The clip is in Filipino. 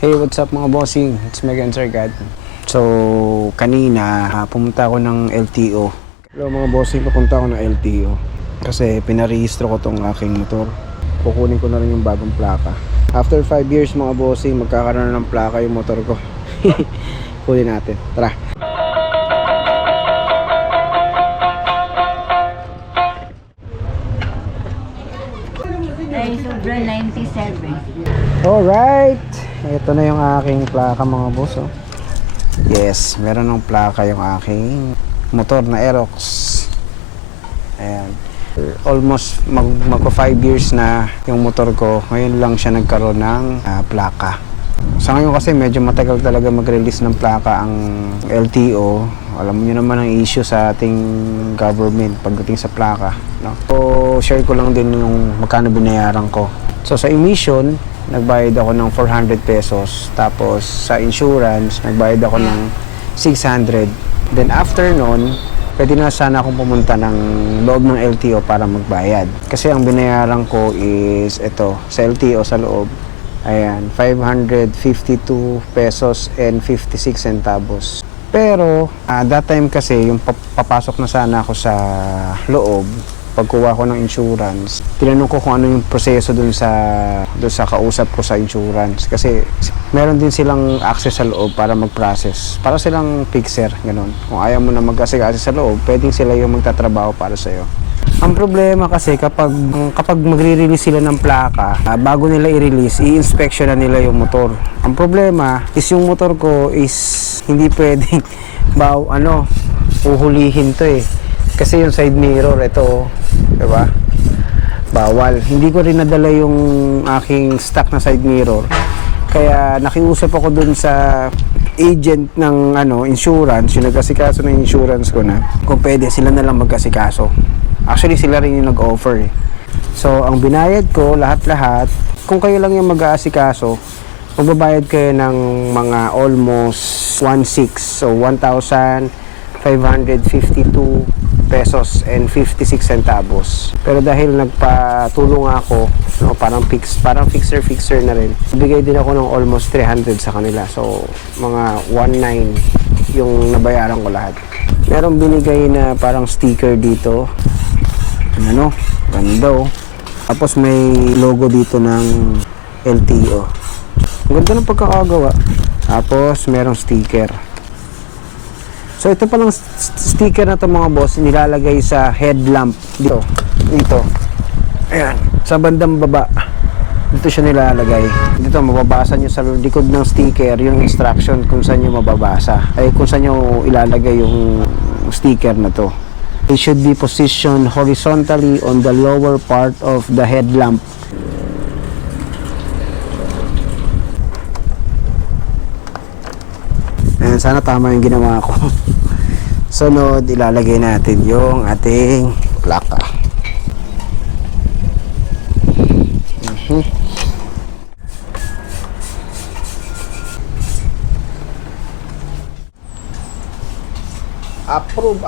Hey, what's up mga bossing? It's Megan Sargad. So, kanina pumunta ako ng LTO. Hello mga bossing, papunta ako ng LTO. Kasi pinarehistro ko tong aking motor. Kukunin ko na rin yung bagong plaka. After 5 years mga bossing, magkakaroon na ng plaka yung motor ko. Kunin natin. Tara! Ay, sobra 97. Alright! Ito na yung aking plaka mga boss. Oh. Yes, meron ng plaka yung aking motor na Aerox. Ayan. Almost magko 5 years na yung motor ko. Ngayon lang siya nagkaroon ng plaka. Sa ngayon kasi medyo matagal talaga mag-release ng plaka ang LTO. Alam niyo naman ang issue sa ating government pagdating sa plaka, no? So, share ko lang din yung magkano binayaran ko. So, sa emission, nagbayad ako ng 400 pesos. Tapos, sa insurance, nagbayad ako ng 600. Then, after nun, pwede na sana akong pumunta ng loob ng LTO para magbayad. Kasi ang binayaran ko is ito, sa LTO sa loob. Ayan, 552 pesos and 56 centavos. Pero, that time kasi, yung papasok na sana ako sa loob, pagkuha ko ng insurance, tinanong ko kung ano yung proseso dun sa kausap ko sa insurance. Kasi, meron din silang access sa loob para mag-process. Para silang fixer, gano'n. Kung ayaw mo na mag-access sa loob, pwedeng sila yung magtatrabaho para sa'yo. Ang problema kasi kapag magre-release sila ng plaka, bago nila i-release, i-inspection na nila yung motor. Ang problema is yung motor ko is hindi pwedeng uhulihin to eh. Kasi yung side mirror, ito, diba? Bawal. Hindi ko rin nadala yung aking stock na side mirror. Kaya nakiusap ako dun sa agent ng insurance, yung nag-asikaso ng insurance ko na kung pwede sila na lang mag-asikaso. Actually, sila rin yung nag-offer eh. So, ang binayad ko, lahat-lahat, kung kayo lang yung mag-aasikaso, magbabayad kayo ng mga almost 1,600. So, 1,552 pesos and 56 centavos. Pero dahil nagpatulong ako, parang fixer na rin, bigay din ako ng almost 300 sa kanila. So, mga 1,900 yung nabayaran ko lahat. Meron binigay na parang sticker dito. Ganda oh. Tapos may logo dito ng LTO. Ang ganda ng pagkakagawa. Tapos merong sticker. So ito palang sticker na to mga boss, nilalagay sa headlamp dito. Ayan, sa bandang baba. Dito siya nilalagay. Dito mababasa nyo sa likod ng sticker yung instruction kung saan nyo mababasa. Ay kung saan nyo ilalagay yung sticker na to. It should be positioned horizontally on the lower part of the headlamp. Ayan, sana tama yung ginawa ko. Sunod, ilalagay natin yung ating plaka. Approve.